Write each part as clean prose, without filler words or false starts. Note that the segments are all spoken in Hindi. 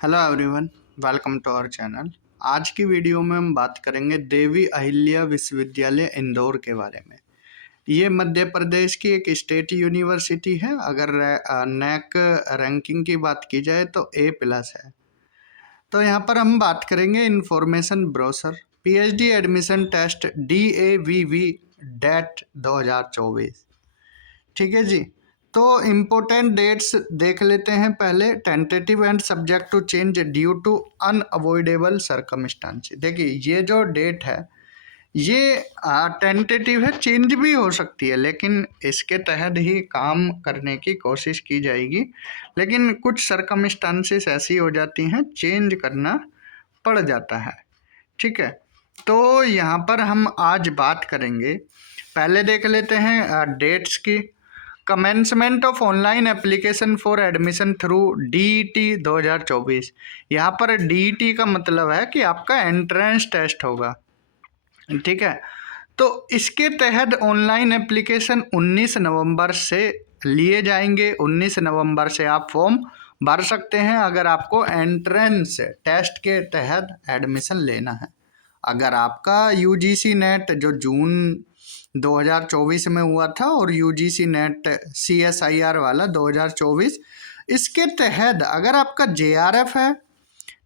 Hello everyone, welcome to our channel. आज की वीडियो में हम बात करेंगे देवी अहिल्या विश्वविद्यालय इंदौर के बारे में। ये मध्य प्रदेश की एक स्टेट यूनिवर्सिटी है। अगर नैक रैंकिंग की बात की जाए तो A+ है। तो यहाँ पर हम बात करेंगे information brochure PhD admission test DAVV date 2024। ठीक है जी। तो इम्पोर्टेंट डेट्स देख लेते हैं पहले। Tentative and subject to change due to unavoidable circumstance. देखिए ये जो डेट है ये टेंटेटिव है, चेंज भी हो सकती है, लेकिन इसके तहत ही काम करने की कोशिश की जाएगी। लेकिन कुछ सर्कमस्टांसेस ऐसी हो जाती हैं, चेंज करना पड़ जाता है। ठीक है, तो यहाँ पर हम आज बात करेंगे। पहले देख लेते हैं डेट्स की। Commencement of online application for admission through DET 2024। यहाँ पर DET का मतलब है कि आपका एंट्रेंस टेस्ट होगा। ठीक है, तो इसके तहत ऑनलाइन एप्लीकेशन 19 नवंबर से लिए जाएंगे। 19 नवंबर से आप फॉर्म भर सकते हैं अगर आपको एंट्रेंस टेस्ट के तहत एडमिशन लेना है। अगर आपका UGC नेट जो जून 2024 में हुआ था और UGC नेट CSIR वाला 2024, इसके तहत अगर आपका JRF है,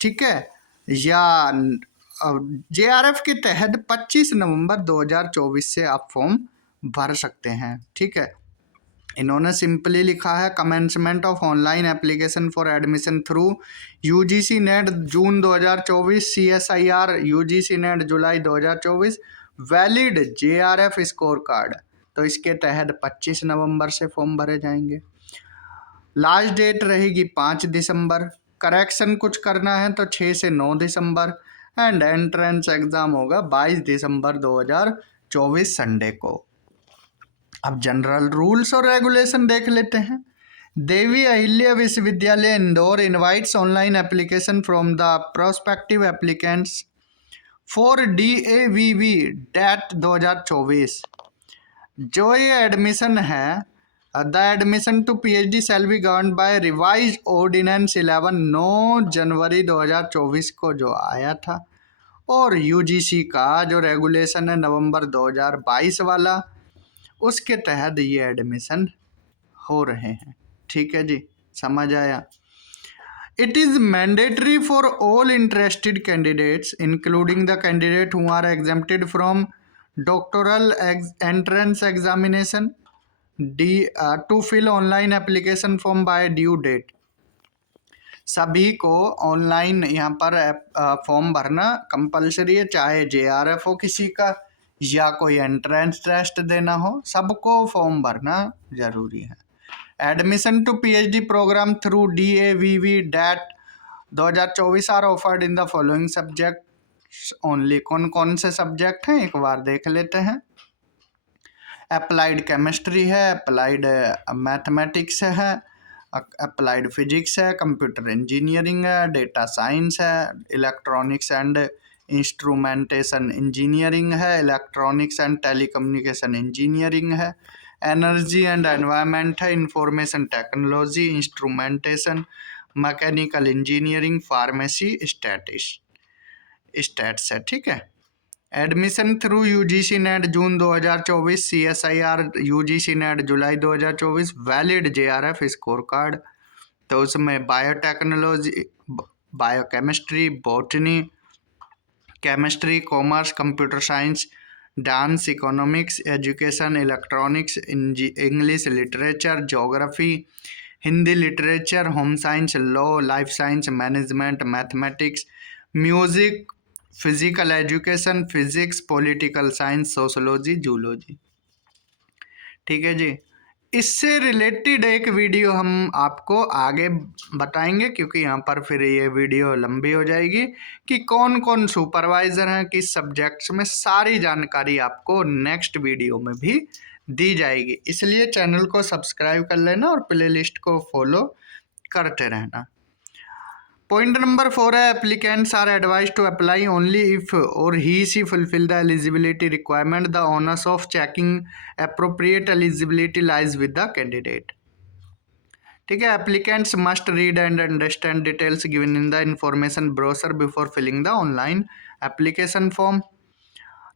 ठीक है, या JRF के तहत 25 नवंबर 2024 से आप फॉर्म भर सकते हैं। ठीक है, इन्होंने सिंपली लिखा है commencement of online application for admission through UGC NET June 2024, CSIR UGC NET July 2024, valid JRF score card. तो इसके तहत 25 नवंबर से फॉर्म भरे जाएंगे। लास्ट डेट रहेगी 5 दिसंबर। करेक्शन कुछ करना है तो 6 से 9 दिसंबर। एंड एंट्रेंस एग्जाम होगा 22 दिसंबर 2024 संडे को। अब जनरल रूल्स और रेगुलेशन देख लेते हैं। Devi Ahilya Vishwavidyalaya Indore invites online application from the prospective applicants for DAVV date 2024। जो ये एडमिशन है, the admission to PhD shall be govern by revise ordinance 11 9 जनवरी 2024 को जो आया था, और UGC का जो रेगुलेशन है नवंबर 2022 वाला, उसके तहत ये एडमिशन हो रहे हैं। ठीक है जी, समझ आया। It is mandatory for all interested candidates including the candidate who are exempted from doctoral entrance examination to fill online application form by due date. सभी को ऑनलाइन यहाँ पर फॉर्म भरना कंपलसरी है, चाहे JRF हो किसी का या कोई एंट्रेंस टेस्ट देना हो, सबको फॉर्म भरना जरूरी है। Admission to PhD program through DAVV date 2024 are offered in the following subject only. कौन कौन से सब्जेक्ट हैं एक बार देख लेते हैं। अप्लाइड केमिस्ट्री है, अप्लाइड मैथमेटिक्स है, अप्लाइड फिजिक्स है, कंप्यूटर इंजीनियरिंग है, डेटा साइंस है, इलेक्ट्रॉनिक्स एंड इंस्ट्रूमेंटेशन इंजीनियरिंग है, इलेक्ट्रॉनिक्स एंड टेलीकम्युनिकेशन इंजीनियरिंग है, एनर्जी एंड एनवायरनमेंट है, information technology, instrumentation, mechanical engineering, pharmacy, stats है। ठीक है, admission through UGC NET June 2024, CSIR UGC NET July 2024, valid JRF score card. तो उसमें biotechnology, biochemistry, botany, chemistry, commerce, computer science, dance, economics, education, electronics, English literature, geography, Hindi literature, home science, law, life science, management, mathematics, music, physical education, physics, political science, sociology, zoology. ठीक है जी, इससे रिलेटेड एक वीडियो हम आपको आगे बताएंगे, क्योंकि यहाँ पर फिर ये वीडियो लंबी हो जाएगी कि कौन कौन सुपरवाइज़र हैं किस सब्जेक्ट्स में। सारी जानकारी आपको नेक्स्ट वीडियो में भी दी जाएगी, इसलिए चैनल को सब्सक्राइब कर लेना और प्लेलिस्ट को फॉलो करते रहना। पॉइंट नंबर 4 है applicants are advised to apply only if or he she fulfil the eligibility requirement. The onus of checking appropriate eligibility lies with the candidate. ठीक है। Applicants must read and understand details given in the information brochure before filling the online application form.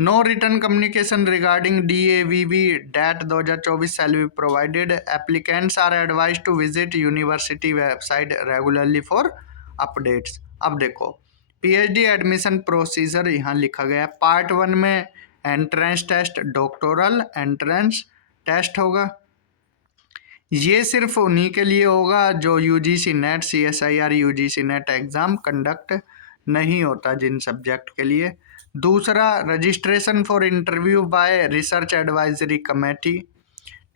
No return communication regarding DAVV DAT 2024 shall be provided. Applicants are advised to visit university website regularly for updates. अब देखो PhD एडमिशन प्रोसीजर यहाँ लिखा गया। पार्ट 1 में entrance test, doctoral entrance test होगा। ये सिर्फ उन्हीं के लिए होगा जो UGC NET CSIR UGC NET exam conduct नहीं होता जिन सब्जेक्ट के लिए। दूसरा, registration for interview by research advisory committee.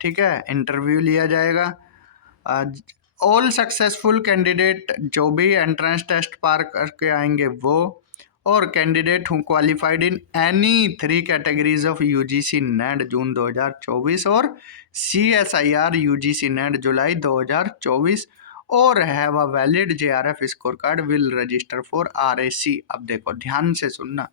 ठीक है, इंटरव्यू लिया जाएगा। ऑल सक्सेसफुल कैंडिडेट जो भी एंट्रेंस टेस्ट पार करके आएंगे वो, और candidate who qualified in any 3 categories of UGC NET June 2024 और CSIR UGC नेट जुलाई 2024 और have a valid JRF score card will register for RAC। अब देखो ध्यान से सुनना,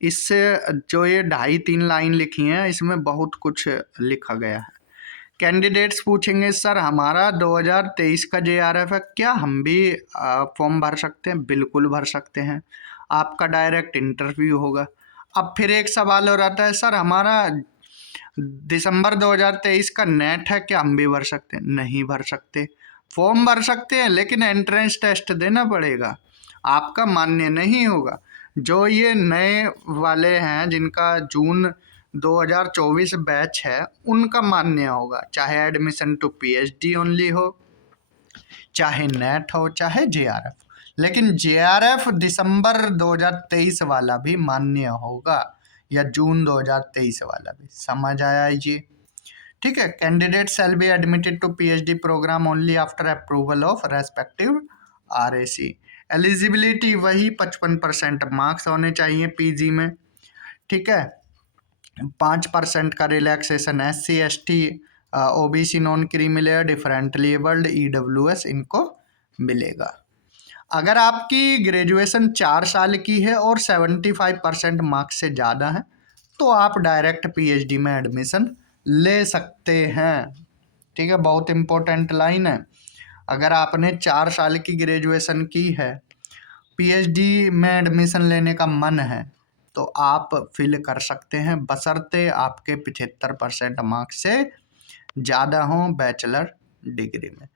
इससे जो ये 2.5-3 लाइन लिखी हैं इसमें बहुत कुछ लिखा गया है। कैंडिडेट्स पूछेंगे सर हमारा 2023 का JRF है, क्या हम भी फॉर्म भर सकते हैं? बिल्कुल भर सकते हैं, आपका डायरेक्ट इंटरव्यू होगा। अब फिर एक सवाल और आता है, सर हमारा दिसंबर 2023 का नेट है, क्या हम भी भर सकते हैं? नहीं भर सकते। फॉर्म भर सकते हैं लेकिन एंट्रेंस टेस्ट देना पड़ेगा, आपका मान्य नहीं होगा। जो ये नए वाले हैं जिनका जून 2024 बैच है उनका मान्य होगा, चाहे एडमिशन टू PhD ओनली हो, चाहे नेट हो, चाहे JRF। लेकिन JRF दिसंबर 2023 वाला भी मान्य होगा या जून 2023 वाला भी। समझ आया ये? ठीक है। Candidate shall be admitted to PhD program only after approval of respective RAC। Eligibility वही 55% मार्क्स होने चाहिए PG में। ठीक है। 5% का relaxation SC ST OBC non creamy layer differently abled EWS इनको मिलेगा। अगर आपकी ग्रेजुएशन 4 साल की है और 75% मार्क्स से ज़्यादा है तो आप डायरेक्ट PhD में एडमिशन ले सकते हैं। ठीक है, बहुत इम्पोर्टेंट लाइन है। अगर आपने 4 साल की ग्रेजुएशन की है, PhD में एडमिशन लेने का मन है तो आप फिल कर सकते हैं, बशर्ते आपके 75% मार्क्स से ज़्यादा हों बैचलर डिग्री में।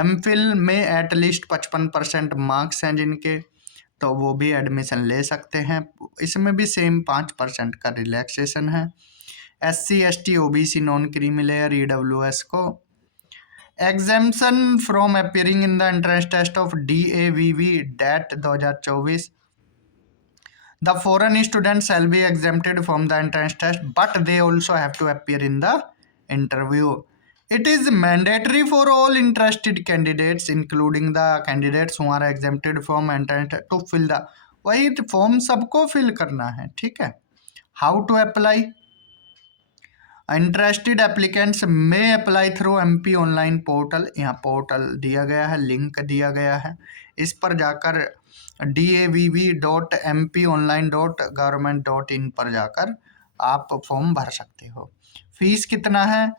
MPhil में एटलीस्ट 55% मार्क्स हैं जिनके, तो वो भी एडमिशन ले सकते हैं। इसमें भी सेम 5% का रिलैक्सेशन है। SC ST OBC non creamy layer EWS को exemption from appearing in the entrance test of DAVV DAT 2024। The foreign students shall be exempted from the entrance test, but they also have to appear in the interview. It is mandatory for all interested candidates, including the candidates who are exempted from entrance test, to fill the वही फॉर्म सबको फिल करना है। ठीक है। How to apply? Interested applicants may apply through MP online portal. यहाँ पोर्टल दिया गया है, लिंक दिया गया है, इस पर जाकर davv.mponline.government.in पर जाकर आप फॉर्म भर सकते हो। फीस कितना है?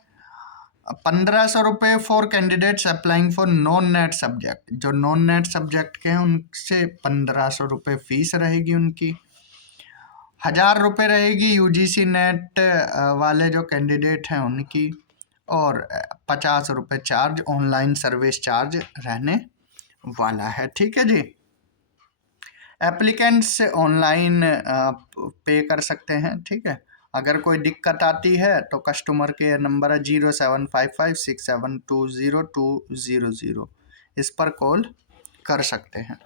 1500 रुपये for candidates applying for non net subject. जो नॉन नेट सब्जेक्ट के हैं उनसे 1500 रुपये फीस रहेगी उनकी। 1000 रुपये रहेगी UGC नेट वाले जो कैंडिडेट हैं उनकी, और 50 रुपये चार्ज ऑनलाइन सर्विस चार्ज रहने वाला है। ठीक है जी। एप्लीकेंट्स ऑनलाइन पे कर सकते हैं। ठीक है। अगर कोई दिक्कत आती है तो कस्टमर केयर नंबर है 075567200200, इस पर कॉल कर सकते हैं।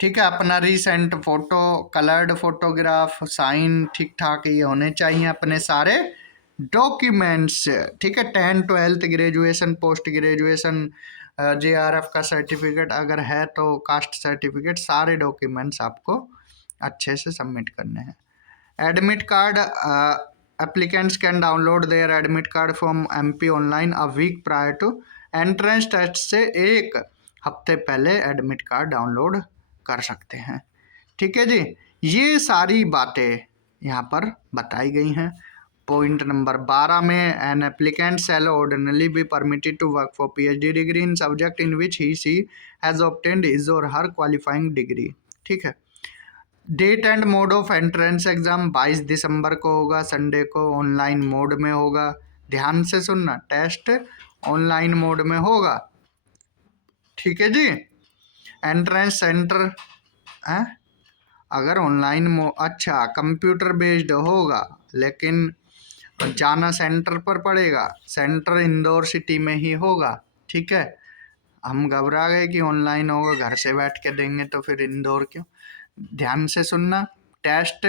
ठीक है। अपना recent photo, coloured photograph, sign ठीक ठाक ये होने चाहिए अपने सारे डॉक्यूमेंट्स। ठीक है। 10th 12th graduation, post graduation, JRF का सर्टिफिकेट अगर है तो कास्ट सर्टिफिकेट, सारे डॉक्यूमेंट्स आपको अच्छे से सबमिट करने हैं। Admit card, applicants can download their admit card from MP online a week prior to entrance test. से 1 हफ्ते पहले एडमिट कार्ड डाउनलोड कर सकते हैं। ठीक है जी। ये सारी बातें यहाँ पर बताई गई हैं। पॉइंट नंबर 12 में an applicant shall ordinarily be permitted to work for PhD degree in subject in which he she has obtained his और हर क्वालिफाइंग डिग्री। ठीक है। Date and mode of entrance exam 22 दिसंबर को होगा, संडे को ऑनलाइन मोड में होगा। ध्यान से सुनना, टेस्ट ऑनलाइन मोड में होगा। ठीक है जी। एंट्रेंस सेंटर है अगर ऑनलाइन अच्छा कंप्यूटर बेस्ड होगा, लेकिन जाना सेंटर पर पड़ेगा। सेंटर इंदौर सिटी में ही होगा। ठीक है। हम घबरा गए कि ऑनलाइन होगा, घर से बैठ के देंगे, तो फिर इंदौर क्यों। ध्यान से सुनना, टेस्ट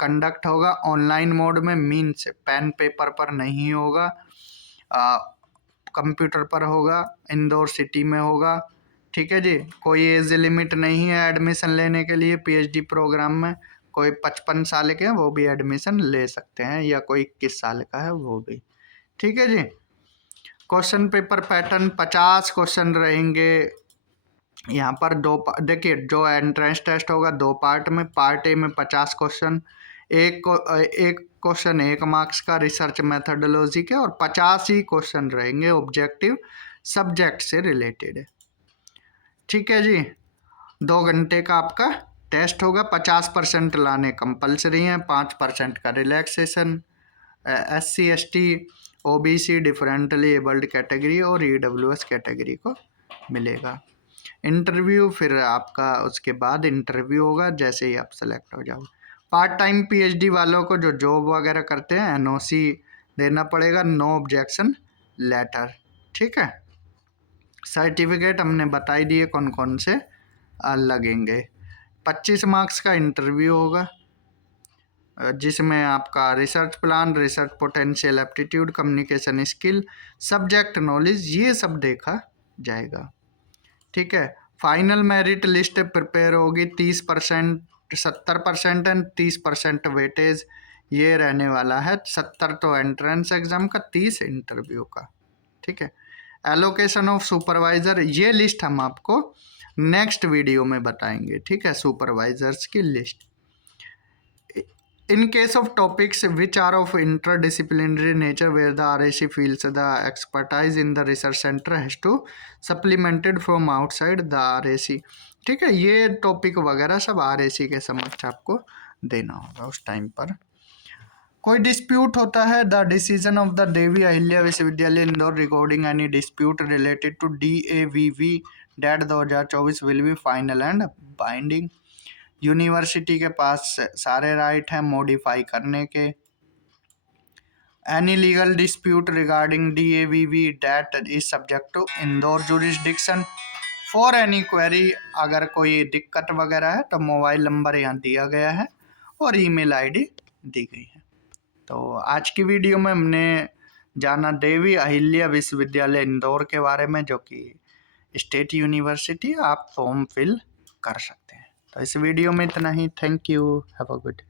कंडक्ट होगा ऑनलाइन मोड में, मीन्स पेन पेपर पर नहीं होगा, कंप्यूटर पर होगा, इंदौर सिटी में होगा। ठीक है जी। कोई एज लिमिट नहीं है एडमिशन लेने के लिए पीएचडी प्रोग्राम में। कोई 55 साल के हैं वो भी एडमिशन ले सकते हैं, या कोई 21 साल का है वो भी। ठीक है जी। क्वेश्चन पेपर पैटर्न 50 क्वेश्चन रहेंगे यहाँ पर। देखिए, जो एंट्रेंस टेस्ट होगा 2 पार्ट में। पार्ट ए में 50 क्वेश्चन, एक क्वेश्चन 1 मार्क्स का रिसर्च मेथडोलॉजी के, और 50 ही क्वेश्चन रहेंगे ऑब्जेक्टिव सब्जेक्ट से रिलेटेड। ठीक है जी। 2 घंटे का आपका टेस्ट होगा। 50% लाने कंपलसरी हैं, 5% का relaxation. SC ST OBC differently abled category और EWS कैटेगरी को मिलेगा। इंटरव्यू फिर आपका उसके बाद इंटरव्यू होगा जैसे ही आप सेलेक्ट हो जाओ। पार्ट टाइम पीएचडी वालों को जो जॉब वगैरह करते हैं NOC देना पड़ेगा, नो ऑब्जेक्शन लेटर। ठीक है। सर्टिफिकेट हमने बताई दिए कौन कौन से लगेंगे। 25 मार्क्स का इंटरव्यू होगा जिसमें आपका research plan, research potential, aptitude, communication skill, subject knowledge, ये सब देखा जाएगा। ठीक है। फाइनल मेरिट लिस्ट प्रिपेयर होगी। 30%, 70% एंड 30% वेटेज ये रहने वाला है। 70 तो एंट्रेंस एग्जाम का, 30 इंटरव्यू का। ठीक है। एलोकेशन ऑफ सुपरवाइजर, ये लिस्ट हम आपको नेक्स्ट वीडियो में बताएंगे। ठीक है। सुपरवाइजर्स की list. In case of topics which are of interdisciplinary nature where the RAC feels the expertise in the research center has to supplemented from outside the RAC। ठीक है। ये टॉपिक वगैरह सब RAC के समक्ष आपको देना होगा उस टाइम पर। कोई डिस्प्यूट होता है, the decision of the Devi Ahilya Vishwavidyalaya Indore recording any dispute related to DAVV date 2024 will be final and binding. University के पास सारे राइट हैं मॉडिफाई करने के। Any legal dispute regarding DAVV date is subject to Indore jurisdiction. For any query, अगर कोई दिक्कत वगैरह है तो मोबाइल नंबर यहाँ दिया गया है और ईमेल ID दी गई है। तो आज की वीडियो में हमने जाना देवी अहिल्या विश्वविद्यालय इंदौर के बारे में, जो कि स्टेट यूनिवर्सिटी। आप फॉर्म फिल कर सकते हैं। तो इस वीडियो में इतना ही। Thank you. Have a good.